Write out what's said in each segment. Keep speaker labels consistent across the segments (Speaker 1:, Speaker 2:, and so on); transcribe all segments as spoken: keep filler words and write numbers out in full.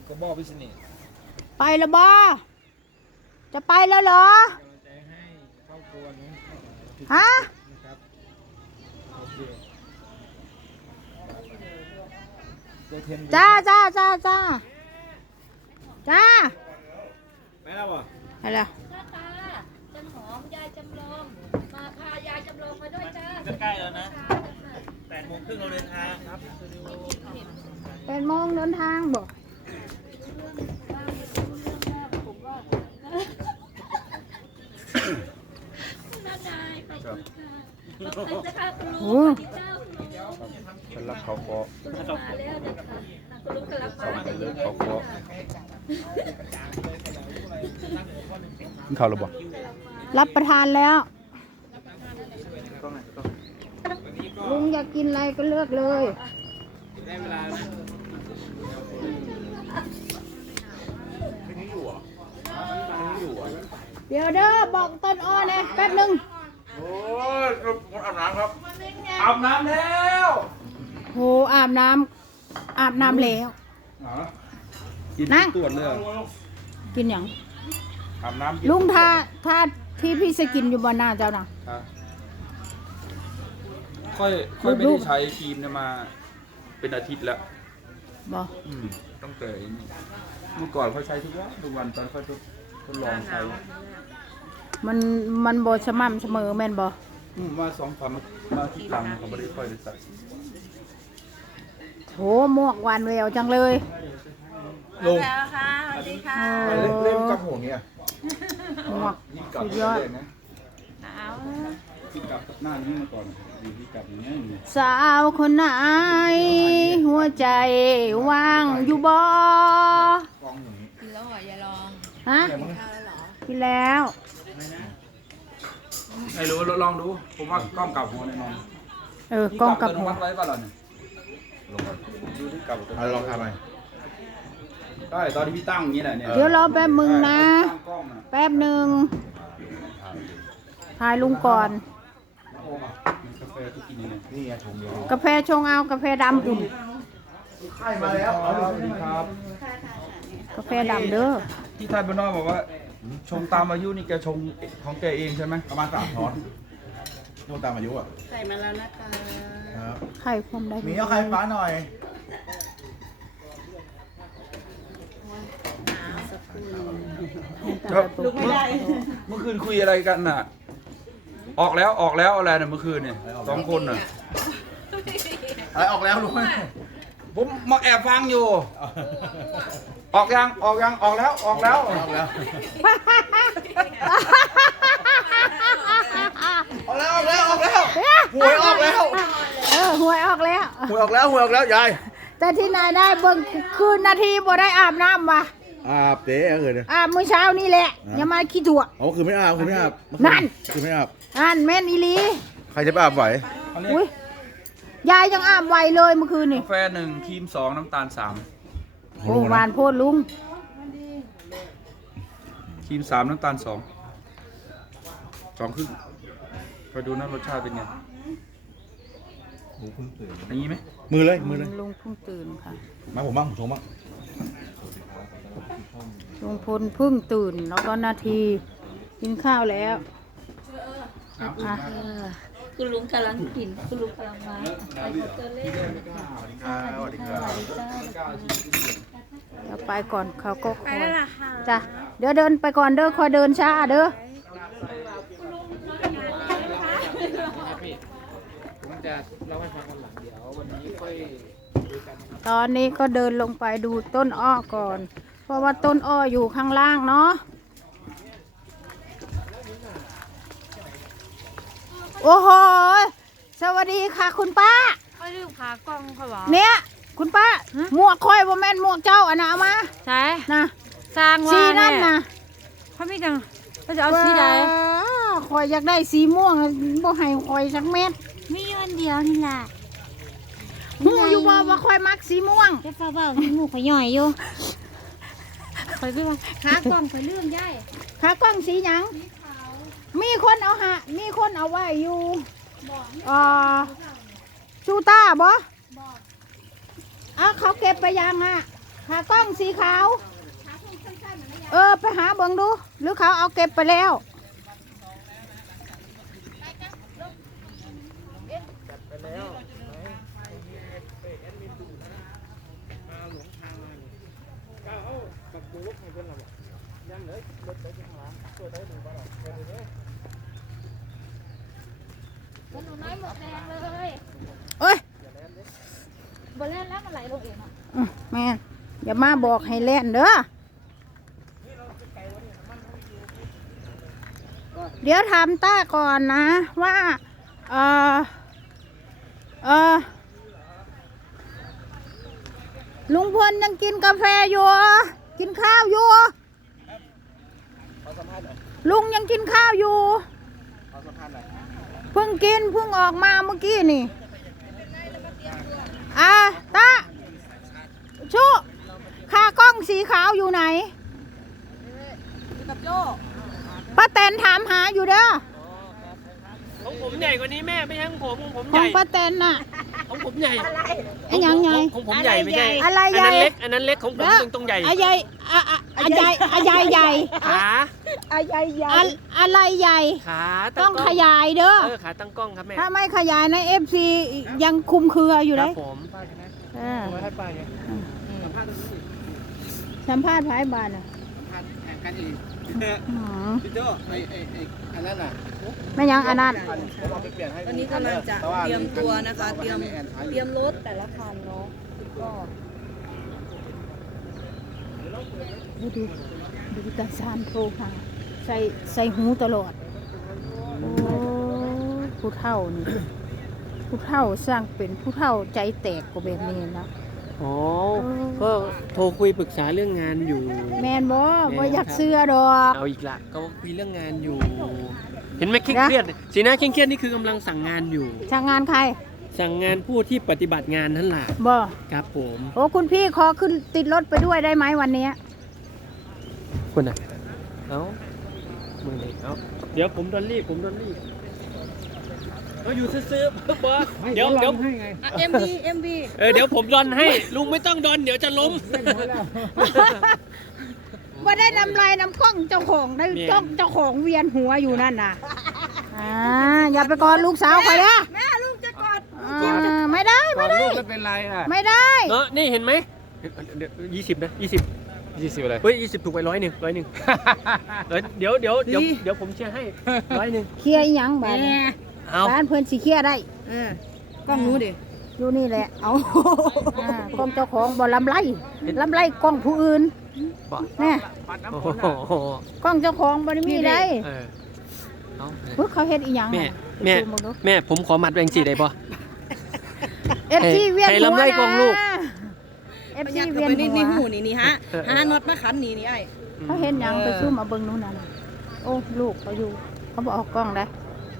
Speaker 1: ก็บอกพิษณี
Speaker 2: ไปแล้วบอจะไปแล้วเหรอฮะจ้าจ้าจ้าจ้าจ้า
Speaker 1: ไปแล้วบ่
Speaker 2: ไปแล้ว
Speaker 3: ต้นหอมยายจำลองมาพายายจำลองมาด้วยจ้า
Speaker 1: ใกล้แล้วนะแปดโมงครึ่งเราเดินทางครับ
Speaker 2: แปดโมงเดินทางบอกโอ้
Speaker 1: ฉันรักเขาเกาะ
Speaker 3: มาแล้วเด็กค่ะคุณลุงกำลังมา
Speaker 1: เลิกเขาเกาะกินข้าวหรือเปล่า
Speaker 2: รับประทานแล้วลุงอยากกินอะไรก็เลือกเลยได้เวลานะเดี๋ยวเด้อบอกต้นอ้อเนี่ยแป๊บนึง
Speaker 1: โอ้ยคนอาบน้ำครับอาบน้ำแล้ว
Speaker 2: โหอาบน้ำอาบน้ำแล้ว
Speaker 1: นั่งตรวจเลย
Speaker 2: กินอย่าง
Speaker 1: อาบน้ำ
Speaker 2: ลุงทาทาที่พี่สกินอยู่บนหน้าเจ้านะ
Speaker 1: ค่อยค่อยไม่ได้ใช้ครีมเนี่ยมาเป็นอาทิตย์แล้ว
Speaker 2: บ่
Speaker 1: ตั้งแต่เมื่อก่อนเขาใช้ทุกวันทุกวันตอนเขาทดลองใช้
Speaker 2: มันมันบ่สม่ำเสมอแม่นบ่
Speaker 1: มาสองสามมาที่หลังเขาไม่ได้ค่อยได้ใส่
Speaker 2: โหหมวกหวานแววจังเลย
Speaker 3: ลงแล้วค่ะสวัสดีค่ะ
Speaker 1: เล่มกับหัวเนี่ย
Speaker 2: หมวกสุดยอด
Speaker 1: ที่กลับหน้านี้มาก่อนอยู่ที่กลับอย่างนี้
Speaker 2: สาวคนไหนหัวใจว่างอยู่บ่
Speaker 3: กินแล้วเหรอยายลอง
Speaker 2: ฮะกินแล้ว
Speaker 1: ไม่รู้ลองดูผมว่ากล้องกลับหัวแน่นอน
Speaker 2: เออกล้องกลับหัว
Speaker 1: ไว้ป่ะล่ะเนี่ยลองดูที่กลับเอาลองทำไปได้ตอนที่พี่ตั้งอย่างนี้แหละเนี่ย
Speaker 2: เดี๋ยวรอแป๊บมึงนะแป๊บหนึ่งถ่ายลุงก่อน
Speaker 1: กาแฟที่กินนี่ไงชงเดียว
Speaker 2: กาแฟชงเอากาแฟดำอุ่น
Speaker 1: ไข่มาแล้วสวัสดีครับ
Speaker 2: กาแฟดำเด้อ
Speaker 1: ที่ไทยบ้านนอกบอกว่าชงตามอายุนี่แกชงของแกเองใช่ไหมประมาณสามช้อนชงตามอายุอ่ะ
Speaker 3: ใส่มาแล้วนะคะ
Speaker 1: ครับ
Speaker 2: ไข่พรมได้
Speaker 1: มีเอาไข่ฟ้าหน่อยลุกไม่ได้เมื่อคืนคุยอะไรกันน่ะออกแล้วออกแล้วอะไรเนี่ยเมื่อคืนเนี่ยสองคนน่ะอะไรออกแล้วรู้ไหมผมมาแอบฟังอยู่ออกยังออกยังออกแล้วออกแล้วออกแล้วออกแล้วออกแล้วออกแล้วหวยออกแล้ว
Speaker 2: เออหวยออกแล้ว
Speaker 1: หวยออกแล้วหวยออกแล้วยาย
Speaker 2: แต่ที่นายได้เบิ่งคืนนาทีบ่ได้อาบน้ำวะ
Speaker 1: อาบเต้เออเนี่ย
Speaker 2: อาบเมื่อเช้านี่แหละอย่ามาขี้ถั่ว
Speaker 1: อ๋อคือไม่อาบคือไม่อาบ
Speaker 2: นั่น
Speaker 1: คือไม่อาบ
Speaker 2: นั่นแม่นอีลี
Speaker 1: ใครจะไปอาบไหว
Speaker 2: อุ้ยยายยังอาบไหวเลยเมื่อคืนนี่
Speaker 1: กาแฟหนึ่งครีมสองน้ำตาลสาม
Speaker 2: โอ้หวานโพดลุง
Speaker 1: ครีมสามน้ำตาลสองสองครึ่งไปดูนะรสชาติเป็นไงอย่างนี้ไหมมือเลยมือเลย
Speaker 2: ลุงเพิ่งตื่นค่ะ
Speaker 1: มาผมบ้างผมชงบ้าง
Speaker 2: ลุงพลเพิ่งตื่นแล้วก็นาทีกินข้าวแล้ว
Speaker 3: คุณลุงกำลังกินคุณลุงกำลังมาไปเจอเล่น
Speaker 1: สวัสดีครับ
Speaker 2: เดี๋ยวไปก่อนเขาก็คอยจ้ะเดี๋ยวเดินไปก่อนเด้อคอยเดินช้าเด้อตอนนี้ก็เดินลงไปดูต้นอ้อก่อนเพราะว่าต้นอ้ออยู่ข้างล่างเนาะโอ้โหสวัสดีค่ะคุณป้า
Speaker 3: ไม่ลืมขากล้องเขาบอก
Speaker 2: เนี่ยคุณป้าหมวกคอยบ่แม่นหมวกเจ้าอันน่ะเอามา
Speaker 3: ใช่
Speaker 2: นะ
Speaker 3: สร้างว่า
Speaker 2: สีนั่นนะ
Speaker 3: เขาไม่จังเขาจะเอาสีใด
Speaker 2: คอยอยากได้สีม่วงบ่ให้คอยสักเม็ด
Speaker 3: มีอันเดียวนี่แหละ
Speaker 2: หูอยู่บ่ว่าคอยมักสีม่วง
Speaker 3: แค่ฟ้าเบามีหมูขย่อยอยู่คอยไปว่าขากล้องคอยเลื่อนย่าย
Speaker 2: ขากล้องสีหยังมีคนเอาหะมีคนเอาไว้อยู่อ่าจูต้าบ่อ่ะเขาเก็บไปยังฮะขากล้องสีขาวเออไปหาเบิ่งดูหรือเขาเอาเก็บไปแล้ว
Speaker 3: หนูน้อยหมดแรงเลย
Speaker 2: เอ้ย
Speaker 3: บอลเล่นแล้วมันไหลลงเองอ่ะ
Speaker 2: อืมแม่นอย่ามาบอกให้เล่นเด้อเดี๋ยวถามต้าก่อนนะว่าเออเออลุงพลยังกินกาแฟอยู่กินข้าวอยู่ลุงยังกินข้าวอยู่เพิ่งกินเพิ่งออกมาเมื่อกี้นี่อ่ะตาชุขากล้องสีขาวอยู่ไหนกับโจป้าแตนถามหาอยู่เด้อ
Speaker 4: ของผมใหญ่กว่านี้แม่ไม่ใช่ของผมของผม
Speaker 2: ข
Speaker 4: ให
Speaker 2: อง
Speaker 4: ญ่
Speaker 2: ป้าแตนน่ะ
Speaker 4: ของผมใหญ่
Speaker 2: ไอ้ยังไง
Speaker 4: ของผมใหญ่ไม่ใช่
Speaker 2: อะไร
Speaker 4: อัน
Speaker 2: ใหญ่
Speaker 4: นั้นเล็กอันนั้นเล็กของผม
Speaker 2: เด้อ
Speaker 4: ต้องใหญ่
Speaker 2: อะใหญ่อะอะอะใหญ่อะใหญ่ใหญ่
Speaker 4: ขา
Speaker 2: อะใหญ่ใหญ่อะไรใหญ่
Speaker 4: ขา
Speaker 2: ต้อง
Speaker 4: กล้
Speaker 2: ขยายเด้อ
Speaker 4: เออขาตั้งกล้องครับแม่
Speaker 2: ถ้าไม่ขยายในเอฟซียังคุมเครืออยู่
Speaker 4: ค
Speaker 2: เล
Speaker 4: รับ
Speaker 2: ย
Speaker 4: ผม
Speaker 2: เออ
Speaker 4: ให้ป้าไง
Speaker 2: สัมภาษณ์ภายบานอ่ะ
Speaker 4: แข่งกันอีก
Speaker 2: อืม
Speaker 4: พี่โจ้ไอ้ไอ้ไอ้อันนั้นน่ะ
Speaker 2: ไม่ยังอันนั้น
Speaker 4: ผมเอาไปเปลี่ยนให้
Speaker 5: วันนี้กำลังจะเตรียมตัวนะคะ เตรียมเตรียมรถแต่ละคันเนาะก็
Speaker 2: ดูดูดูตาซานโทรค่ะใส่ใส่หูตลอดโอ้ผู้เฒ่านี่ผู้เฒ่าสร้างเป็นผู้เฒ่าใจแตกกว่าแบบนี้นะ
Speaker 4: อ๋อก็โทรคุยปรึกษาเรื่องงานอยู่
Speaker 2: แมนบ่บ่อยากเสื้อดอก
Speaker 4: เอาอีกละก็คุยเรื่องงานอยู่ เห็นไหมเคร่งเครียดสีหน้าเคร่งเครียดนี่คือกำลังสั่งงานอยู่
Speaker 2: ช่างงานใคร
Speaker 4: สั่งงานผู้ที่ปฏิบัติงานนั่นแหละ
Speaker 2: บ่
Speaker 4: ครับผม
Speaker 2: โอ้คุณพี่ขอขึ้นติดรถไปด้วยได้ไหมวันนี้
Speaker 4: คุณอ่ะเอามือเด็กเอาเดี๋ยวผมโดนรีบผมโดนรีบเราอยู่ซื้อๆบอเดี๋ยวเดี๋ยว
Speaker 5: เอ็มบีเอ็มบี
Speaker 4: เออเดี๋ยวผมดอนให้ลุงไม่ต้องดอนเดี๋ยวจะล้ม
Speaker 2: ว่าได้นำลายนำกล้องเจ้าของได้
Speaker 4: เนี่ย
Speaker 2: จ้องเจ้าของเวียนหัวอยู่นั่นน่ะอ่าอย่าไปกอดลูกสาวใครนะ
Speaker 5: แม่ลูกจะกอด
Speaker 2: อ่าไม่ได้ไม่ได้
Speaker 1: ไม่เป็นไรอ่ะ
Speaker 2: ไม่ได้
Speaker 4: เนาะนี่เห็นไหมยี่สิบนะยี่สิบ
Speaker 1: ยี่สิบอะไร
Speaker 4: เฮ้ยยี่สิบถูกไปร้อยหนึ่งร้อยหนึ่งเดี๋ยวเดี๋ยวเดี๋ยวเดี๋ยวผมเชียร์ให้ร้อยหนึ่ง
Speaker 2: เคลียร์อีหยังบ้าน
Speaker 5: แม่
Speaker 4: เอา
Speaker 2: บ้านเพื่อนสิเคลียร์ได้
Speaker 5: เออกล้องหนู้ดิ
Speaker 2: อยู่นี่แหละเอาอ่ากล้องเจ้าของบ่ลำไรลำไรกล้องผู้อื่น
Speaker 4: บอก
Speaker 2: แน่
Speaker 4: โอ้โห
Speaker 2: กล้องเจ้าของบ่ได้มีได้
Speaker 4: เออเอา
Speaker 2: เฮ้ยเขาเฮ็ดอีหยัง
Speaker 4: แม่
Speaker 2: น่ะ
Speaker 4: แม่
Speaker 2: ไปดูมึงดู
Speaker 4: แม่ผมขอมัดแรงจีได้ปะ
Speaker 2: เอฟซีเวียน
Speaker 4: ให้
Speaker 2: หัว
Speaker 4: ลำไส้กล้องลูก
Speaker 2: เอฟ
Speaker 5: ประห
Speaker 2: ซี
Speaker 5: ยัด
Speaker 2: เวียน
Speaker 5: ไปนี่
Speaker 2: หั
Speaker 5: นี่
Speaker 2: ว
Speaker 5: หูนี่นี่ฮะหาน็อตมาขันนี่นี่ไอ้
Speaker 2: เขาเห็นหยังไปซุ่มเอาเบิ่งนู้นน่ะนะโอ้ลูกเขาอยู่ เขาบอกออกกล้องได้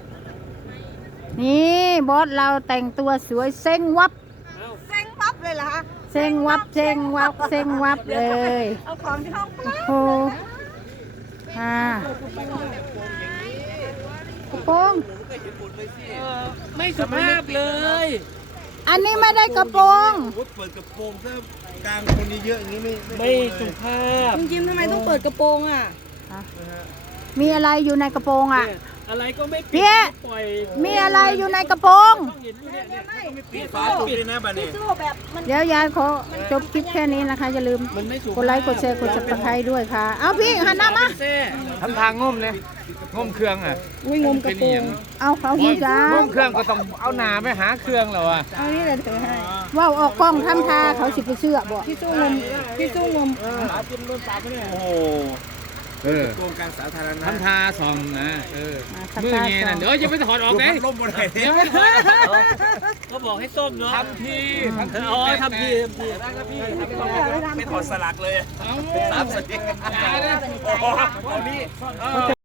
Speaker 2: นี่บอสเราแต่งตัวสวยเซ็งวับ
Speaker 5: เซ็งปั๊บเลยเหรอคะ
Speaker 2: เซ็งวับเซ็งวับเซ็งวับเลย
Speaker 5: เอาของที่ห้องปั๊บ
Speaker 2: โอ้อ่ากระโปรง
Speaker 4: ไม่สุภาพเลย
Speaker 2: อันนี้ไม่ได้กระโปรง
Speaker 6: เปิดกระโปรงถ้ากลางคนเยอะๆอย่างนี้ไม่
Speaker 4: ไม่สุภาพ
Speaker 5: ลุงจิมทำไมต้องเปิดกระโปรงอ่ะ
Speaker 2: มีอะไรอยู่ในกระโปรงอ่ะ
Speaker 4: อะไรก็ไม่
Speaker 2: เพี่
Speaker 4: ปล่อย
Speaker 2: มีอะไรอยู่ในกระโปรง
Speaker 4: ต้องเห็นอยู่เนี่ยเนี่ย
Speaker 6: ปิดฝาปิดเลยนะบ้านนี้
Speaker 5: สู้แบบมัน
Speaker 2: เดี๋ยวยายขอจบคลิปแค่นี้นะคะ อย่าลืม
Speaker 4: มันไม่สุภาพ
Speaker 2: กดไลค์กดแชร์กดซับสไครต์ด้วยค่ะ เอาพี่หันหน้ามา
Speaker 4: แซ่
Speaker 1: ทำทางง่มเลยง่มเครื่องอ่ะ
Speaker 5: อุ้ยงมกระโปรง
Speaker 2: เอาเขาหูจ้า
Speaker 1: ง่มเครื่องก็ต้องเอาหนาไปหาเครื่องเหรอวะ
Speaker 5: เอานี่แหละถือให้
Speaker 2: ว่าวออกกล้องทำทาเขาสิไปเชื่อบ่
Speaker 5: พี่สู้งมพี่สู้งม
Speaker 1: โอ้โหเออ
Speaker 6: โกงกลางสาธารณะ
Speaker 1: ทำทาส่องนะเออ
Speaker 2: มา
Speaker 1: มือ
Speaker 2: ทำทา
Speaker 1: เงี้ย
Speaker 2: สอ
Speaker 1: นั่
Speaker 2: ง
Speaker 1: นเดี๋ยวจะไม่ถอดออก
Speaker 6: ดู
Speaker 1: เลย
Speaker 6: พัดลมบนไหน
Speaker 1: เดี๋ยวไม่ถอด
Speaker 4: เขาบอกให้ส้มเนาะ
Speaker 1: ทำทีทำที
Speaker 4: อ๋อทำทีทำที
Speaker 1: ได้ครับพี่
Speaker 6: ไม่ถอดสลักเลย
Speaker 1: เอา
Speaker 6: สามสิบ
Speaker 1: อย่าเลย
Speaker 6: โอ้โหเอานี่